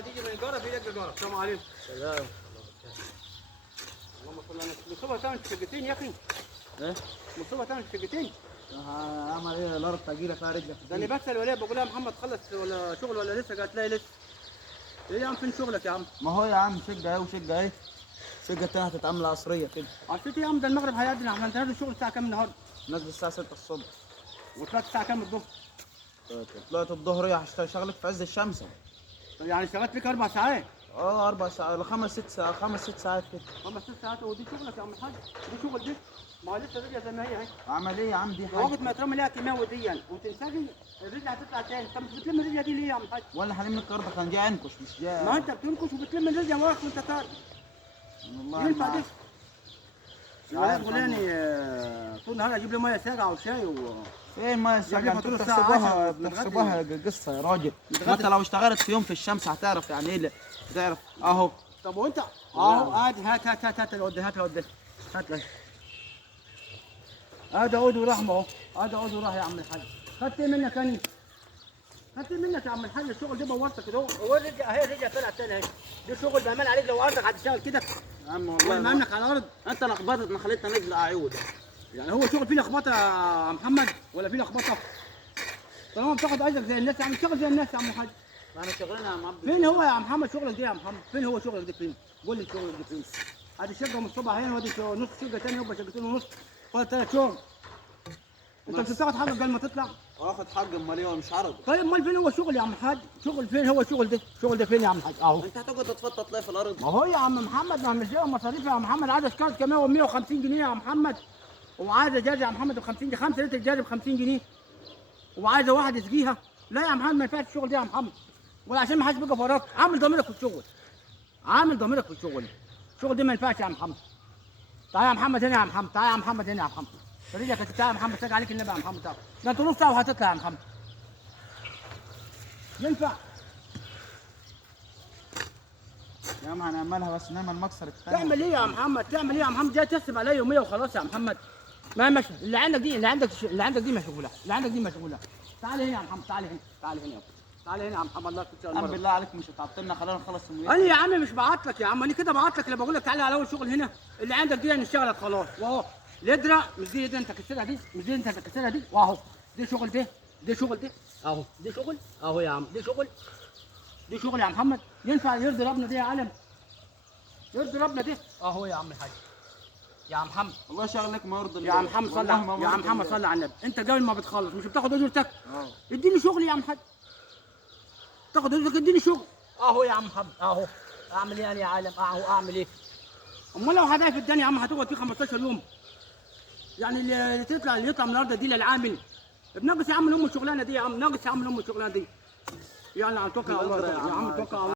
واحد يجي من الجاره بيلاقي جاره. السلام عليكم. سلام. اللهم صل على النبي. مصطفى تعمل شقتين يا اخي. ايه؟ مصطفى تعمل شقتين. اعمل ايه؟ الارض تقيله فيها رجلك. ده اللي بسال ولا بقول لها محمد خلص ولا شغل ولا لسه؟ قالت لا لسه. ايه يا عم فين شغلك يا عم؟ ما هو يا عم شقه اهي وشقه اهي. شقه تانية هتتعمل عصريه كده. عشان يا عم ده المغرب هيأذن. احنا هننزل الشغل الساعه كام النهارده؟ نازل الساعه 6 الصبح. وطلعت الساعه كام الظهر؟ طلعت الظهر هشتغلك في عز الشمس. يعني اشتغلت لك 4 ساعات. 4 ساعات 5 6 ساعات 5 6 ساعات كده. 5 6 ساعات. ودي شغلك يا عم الحاج؟ دي شغل دي؟ ما هو لسه الرجله زي ما هي اهي. اعمل ايه يا عم؟ دي حاجه وقت ما ترمي لها كيماوي دي يعني وتنسجي الرجله هتطلع تاني. انت مش بتلم الرجله دي ليه يا عم الحاج؟ ولا هلم الارض كان جاي انكش مش جاي. ما انت بتنكش وبتلم الرجله وراك وانت طالع. والله ينفع ما دي؟ الولاد فلاني طول النهار اجيب له ميه ساقعه وشاي فين ما يعني السجن؟ فاتورة انتوا الساعة بتحسبوها 10 بتحسبوها قصه يا راجل. بتغدي. ما انت لو اشتغلت في يوم في الشمس هتعرف يعني ايه. هتعرف اهو. طب وانت اهو عادي. هات العود. هات العود. هات لي. هذا عود ورحمه اهو. هذا عود وراح يا عم الحاج. خدت ايه منك اني؟ خدت ايه منك يا عم الحاج؟ الشغل ده بورطك كده. هو الرجله اهي الرجله طلعت تاني اهي. دي شغل بامان عليك. لو ارضك هتشتغل كده يا عم والله والله ما امنك على الارض. انت لخبطت ما خليتنا نجلع عيود. يعني هو شغل فيه لخبطه يا محمد ولا فيه لخبطه؟ طالما بتاخد اجرك زي الناس يا عم اشتغل زي الناس يا عم الحاج. احنا شغلنا يا عم عبد. فين هو يا محمد شغلك ده يا محمد؟ فين هو شغلك ده فين؟ قول لي شغلك ده فين؟ هذه شقه مصطبه هنا وادي نص شقه ثانيه يبقى شقتين ونص. فاضل 3 شهور. انت مش بتاخد حقك قبل ما تطلع؟ واخد حق امال ايه مش عرض. طيب امال فين هو شغل يا عم الحاج؟ شغل فين هو شغل ده؟ شغل ده فين يا عم الحاج؟ اهو. انت هتقعد تتفطط ليه في الارض؟ ما هو يا عم محمد ما مش ليها مصاريف يا محمد. عايز اشكال كمان 150 جنيه يا محمد. وعايز جاز يا محمد ب 50 جنيه. 5 لتر جاز ب 50 جنيه. وعايزه واحد يسقيها. لا يا محمد ما ينفعش الشغل ده يا محمد. ولا عشان ما حدش بيقف وراك. عامل ضميرك في الشغل. عامل ضميرك في الشغل. الشغل ده ما ينفعش يا محمد. تعال يا محمد هنا يا محمد. تعال يا محمد هنا يا محمد. رجلك تعال يا محمد. ساق عليك النبي يا محمد. تعال. ده انت نص ساعه وهتطلع يا محمد. ينفع؟ يا عم هنعملها بس نعمل المكسر الثاني. تعمل ايه يا محمد؟ تعمل ايه يا محمد؟ جاي تحسب عليا يوميه وخلاص يا محمد. ما ماشي. اللي عندك دي مشغوله. اللي عندك دي مشغوله. تعال هنا يا محمد. تعال هنا. تعال هنا يا أبو. تعال هنا يا محمد. الله يكتر عم بالله عليك مش هتعطلنا خلينا نخلص المية. انا يا عم مش بعطلك يا عم. انا كده بعطلك لما بقول لك تعالى على اول شغل هنا. اللي عندك دي هنشتغلك خلاص. واهو القدره مش دي انت كسرها دي. مش دي انت كسرها دي. واهو دي شغل ده. دي شغل ده. اهو دي شغل. اهو يا عم دي شغل. دي شغل يا محمد. ينفع يرضي ربنا دي يا عالم؟ يرضي ربنا دي. اهو يا عم الحاج. يا عم محمد الله يشغلك ما يرضي يا عم محمد صلي يا عم محمد صلي على النبي. انت قبل ما بتخلص مش بتاخد اجرتك؟ اديني شغل يا عم حاج. تاخد اجرتك اديني شغل. اهو يا عم محمد اهو. اعمل ايه انا يا عالم؟ اهو اعمل ايه؟ امال لو هدايا في الدنيا يا عم هتقعد فيه 15 يوم. يعني اللي يطلع من الارض دي للعامل بناقص يا عم الام الشغلانه دي يا عم. ناقص يا عم الام الشغلانه دي. يلا توكل على الله يا عم. توكل على الله.